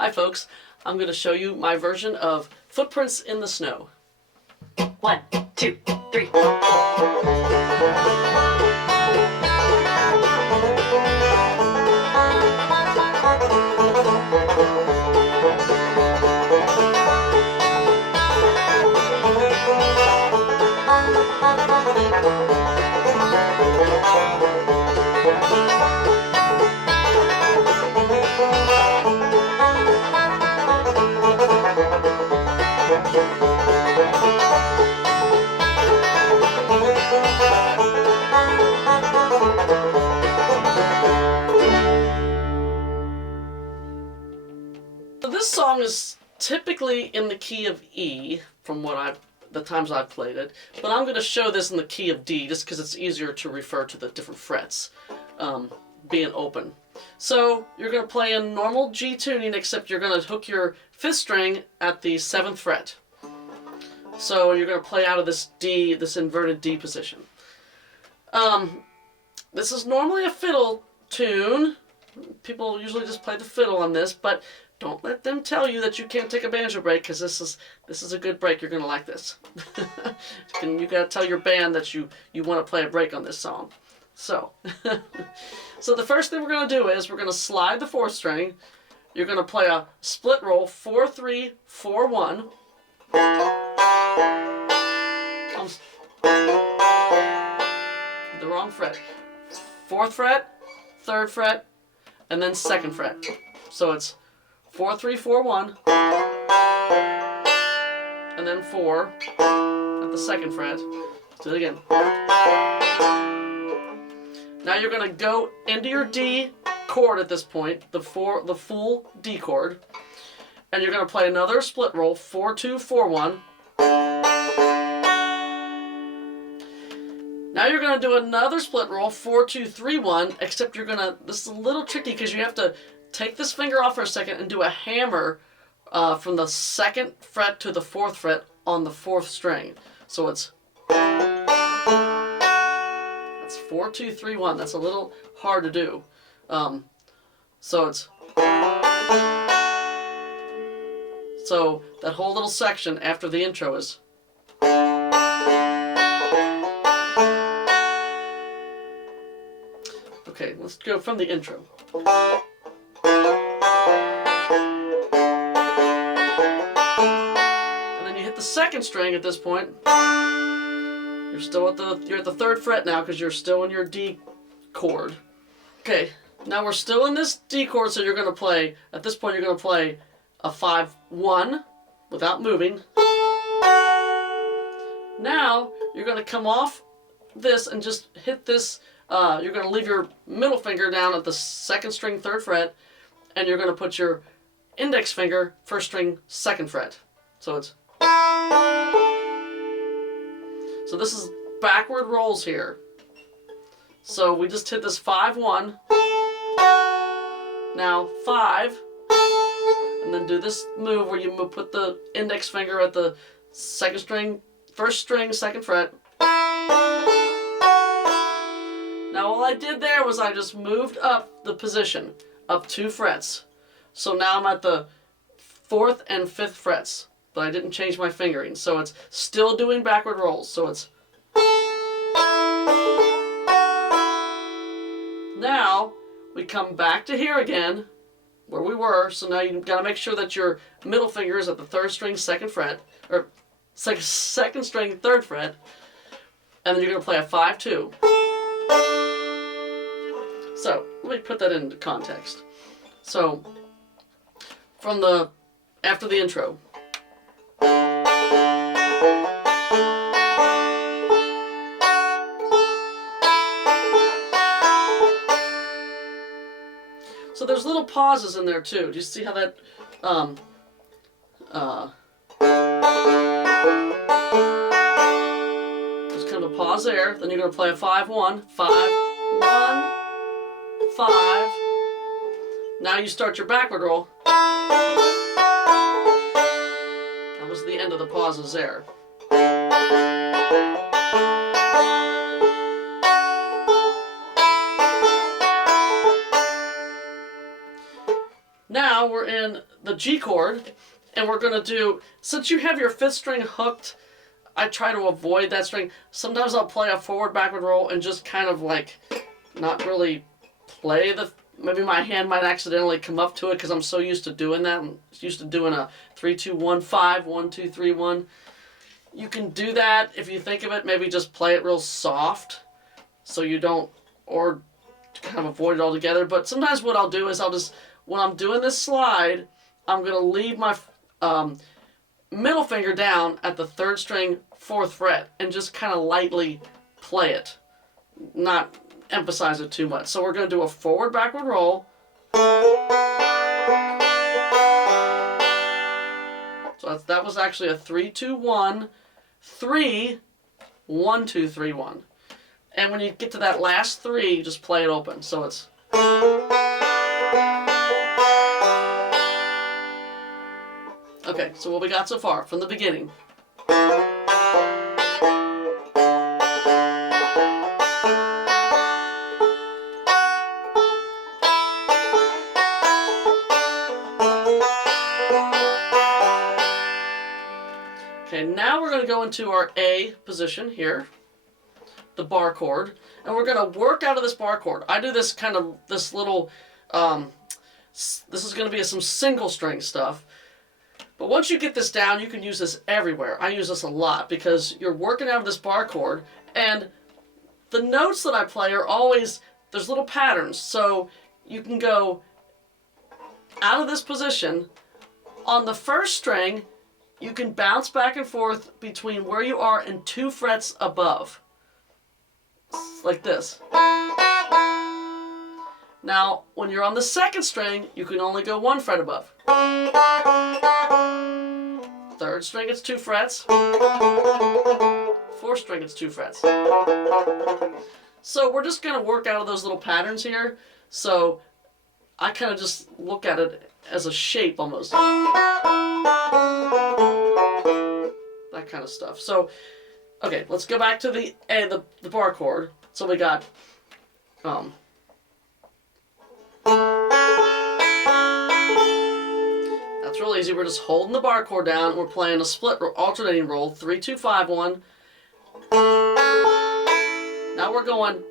Hi folks, I'm going to show you my version of Footprints in the Snow. 1, 2, 3. So this song is typically in the key of E from the times I've played it, but I'm going to show this in the key of D just because it's easier to refer to the different frets being open. So you're going to play in normal G tuning, except you're going to hook your 5th string at the 7th fret. So you're going to play out of this D, this inverted D position. This is normally a fiddle tune. People usually just play the fiddle on this, but don't let them tell you that you can't take a banjo break, because this is a good break. You're going to like this. You got to tell your band that you want to play a break on this song. So, so the first thing we're going to do is we're going to slide the 4th string. You're going to play a split roll, 4-3, 4-1. The wrong fret. 4th fret, 3rd fret, and then 2nd fret. So it's 4-3, 4-1, and then 4 at the 2nd fret. Let's do it again. Now you're going to go into your D chord at this point, the full D chord, and you're going to play another split roll, 4-2, 4-1. Now you're going to do another split roll, 4-2, 3-1, except you're going to, this is a little tricky because you have to take this finger off for a second and do a hammer from the 2nd fret to the 4th fret on the 4th string. So it's 4-2, 3-1. That's a little hard to do. So that whole little section after the intro is. Okay, let's go from the intro. And then you hit the 2nd string at this point. You're still at the 3rd fret now because you're still in your D chord. Okay, now we're still in this D chord, so you're going to play, at this point you're going to play a 5-1 without moving. Now you're going to come off this and just hit this. You're going to leave your middle finger down at the 2nd string, 3rd fret, and you're going to put your index finger, 1st string, 2nd fret. So it's. So this is backward rolls here. So we just hit this 5-1. Now 5, and then do this move where you put the index finger at the 2nd string, 1st string, 2nd fret. Now all I did there was I just moved up the position, up 2 frets. So now I'm at the 4th and 5th frets, but I didn't change my fingering. So it's still doing backward rolls. So it's. Now we come back to here again, where we were. So now you've got to make sure that your middle finger is at the 3rd string, 2nd fret, or 2nd string, 3rd fret, and then you're going to play a 5-2. So let me put that into context. So after the intro. So there's little pauses in there too. Do you see how that there's kind of a pause there. Then you're going to play a 5-1, 5-1, 5. Now you start your backward roll. That was the end of the pauses there. Now now we're in the G chord, and we're going to do, since you have your 5th string hooked, I try to avoid that string. Sometimes I'll play a forward backward roll and just kind of like not really play the, maybe my hand might accidentally come up to it because I'm so used to doing that. I'm used to doing a 3 2 1 5 1 2 3 1. You can do that if you think of it, maybe just play it real soft so you don't, or kind of avoid it altogether. But sometimes what I'll do is I'll just, when I'm doing this slide, I'm going to leave my middle finger down at the 3rd string, 4th fret, and just kind of lightly play it, not emphasize it too much. So we're going to do a forward backward roll. So that was actually a 3 2 1 3 1 2 3 1. And when you get to that last 3, just play it open. So it's, okay, so what we got so far from the beginning. Okay, now we're going to go into our A position here, the bar chord, and we're going to work out of this bar chord. I do this kind of, this little, this is going to be some single string stuff. But once you get this down, you can use this everywhere. I use this a lot because you're working out of this bar chord, and the notes that I play are always, there's little patterns. So you can go out of this position. On the 1st string, you can bounce back and forth between where you are and 2 frets above. Like this. Now, when you're on the 2nd string, you can only go 1 fret above. 3rd string, it's 2 frets. 4th string, it's 2 frets. So we're just going to work out of those little patterns here. So I kind of just look at it as a shape almost. That kind of stuff. So, okay, let's go back to the bar chord. So we got, that's real easy. We're just holding the bar chord down and we're playing a split alternating roll, 3 2 5 1. Now we're going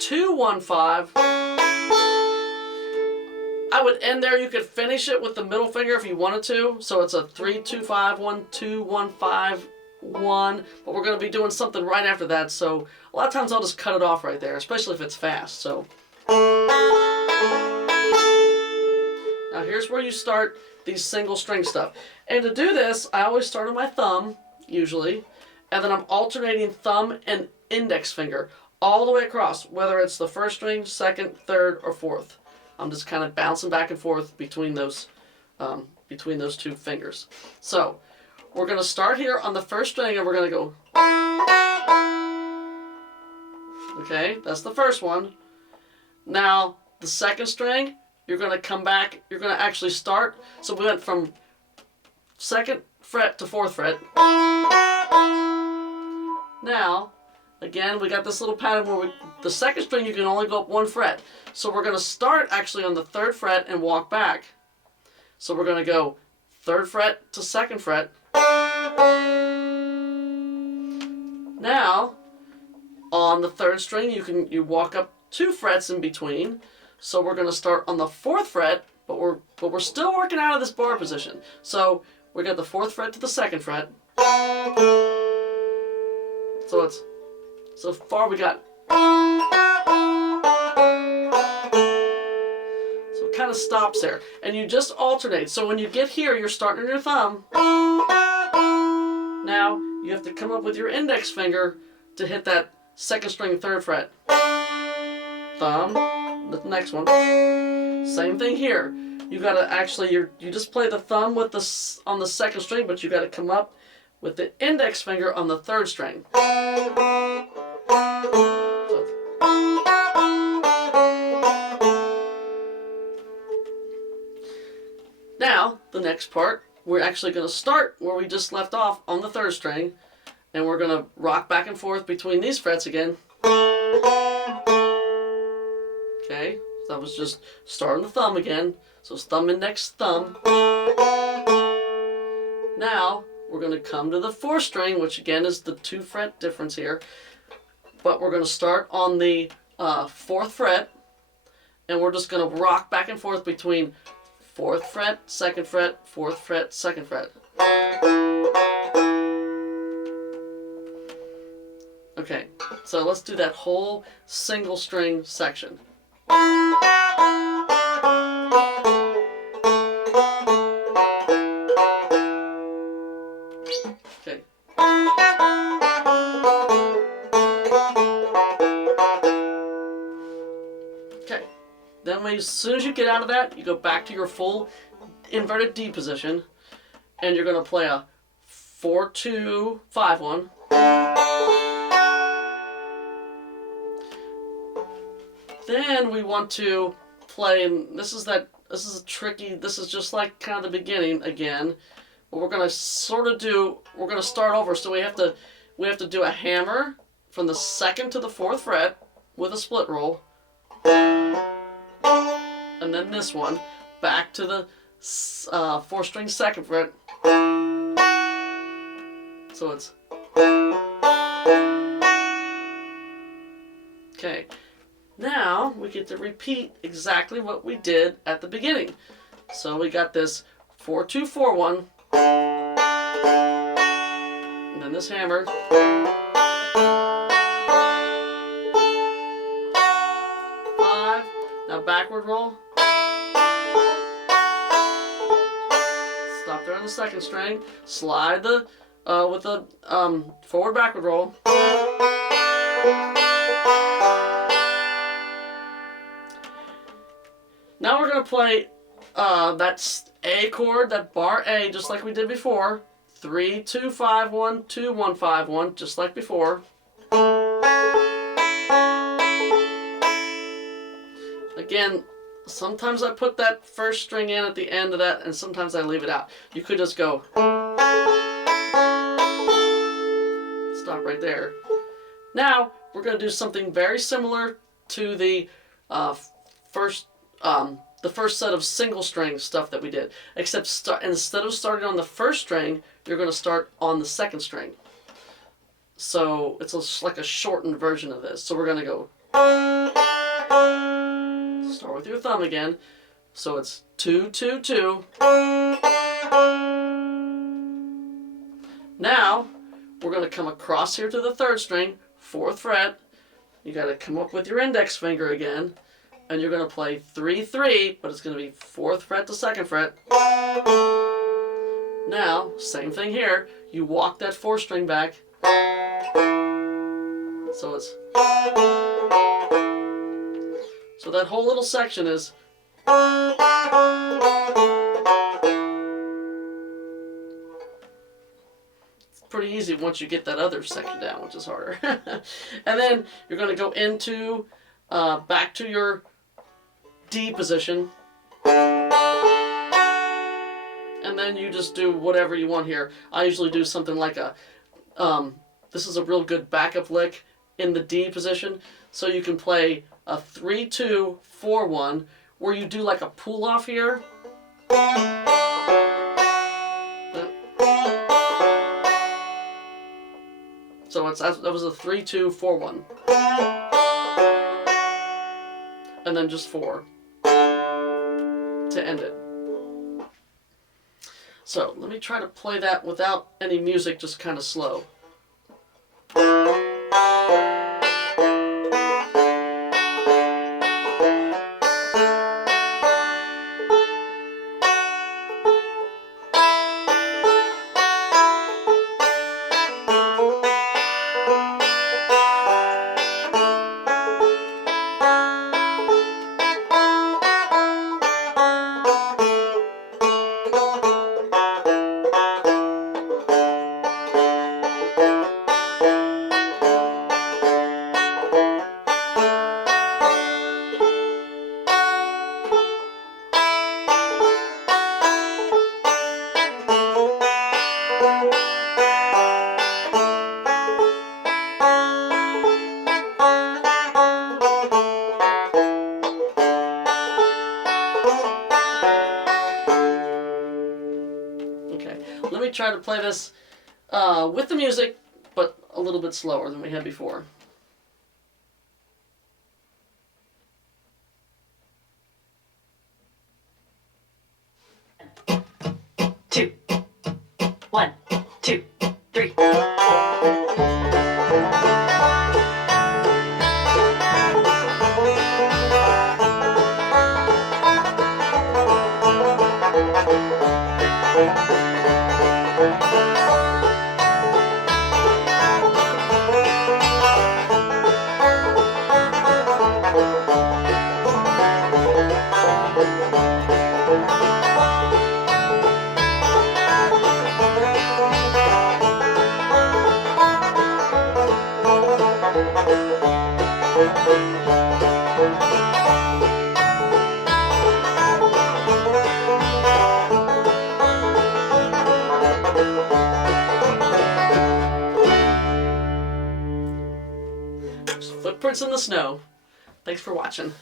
2 1 5. I would end there. You could finish it with the middle finger if you wanted to. So it's a 3 2 5 1 2 1 5 1. But we're going to be doing something right after that. So a lot of times I'll just cut it off right there, especially if it's fast. So now here's where you start these single string stuff. And to do this, I always start on my thumb, usually, and then I'm alternating thumb and index finger all the way across, whether it's the 1st string, 2nd, 3rd, or 4th. I'm just kind of bouncing back and forth between those 2 fingers. So we're going to start here on the 1st string and we're going to go. Okay, that's the 1st one. Now the 2nd string, you're going to come back, you're going to actually start. So we went from 2nd fret to 4th fret. Now, again, we got this little pattern where the 2nd string you can only go up 1 fret. So we're going to start actually on the 3rd fret and walk back. So we're going to go 3rd fret to 2nd fret. Now, on the 3rd string, you walk up 2 frets in between. So we're going to start on the 4th fret, but we're still working out of this bar position. So we got the 4th fret to the 2nd fret. So far we got. So it kind of stops there. And you just alternate. So when you get here, you're starting on your thumb. Now you have to come up with your index finger to hit that 2nd string, 3rd fret. Thumb, the next one. Same thing here. You gotta actually, you just play the thumb with on the 2nd string, but you gotta come up with the index finger on the 3rd string. Now, the next part, we're actually going to start where we just left off on the 3rd string, and we're going to rock back and forth between these frets again. Okay, That was just starting the thumb again. So it's thumb, index, thumb. Now we're going to come to the 4th string, which again is the 2 fret difference here. But we're going to start on the 4th fret, and we're just going to rock back and forth between 4th fret, 2nd fret, 4th fret, 2nd fret. Okay, so let's do that whole single string section. Okay. Okay. Then as soon as you get out of that, you go back to your full inverted D position, and you're going to play a 4-2-5-1. Then we want to play, and this is a tricky, this is just like kind of the beginning again. But we're going to sort of do, we're going to start over, so we have to do a hammer from the 2nd to the 4th fret with a split roll. And then this one, back to the 4th string 2nd fret. So it's... Okay. Now we get to repeat exactly what we did at the beginning. So we got this 4-2-4-1, and then this hammer, 5. Now backward roll. Stop there on the 2nd string. Slide the with the forward backward roll. Now we're going to play that A chord, that bar A, just like we did before. 3-2-5-1, 2-1-5-1, just like before. Again, sometimes I put that 1st string in at the end of that, and sometimes I leave it out. You could just go. Stop right there. Now we're going to do something very similar to the first set of single string stuff that we did, except instead of starting on the 1st string, you're going to start on the 2nd string. So it's like a shortened version of this. So we're going to go. Start with your thumb again. So it's 2-2-2. Now we're going to come across here to the 3rd string, 4th fret. You got to come up with your index finger again, and you're going to play 3-3, but it's going to be 4th fret to 2nd fret. Now, same thing here. You walk that 4th string back. So it's... So that whole little section is... It's pretty easy once you get that other section down, which is harder. And then you're going to go into, back to your D position. And then you just do whatever you want here. I usually do something like a... this is a real good backup lick in the D position. So you can play a 3-2-4-1 where you do like a pull off here. So that was a 3-2-4-1. And then just 4 to end it. So let me try to play that without any music, just kind of slow. Okay, let me try to play this with the music, but a little bit slower than we had before. Two. 1, 2, 3. Footprints in the snow. Thanks for watching.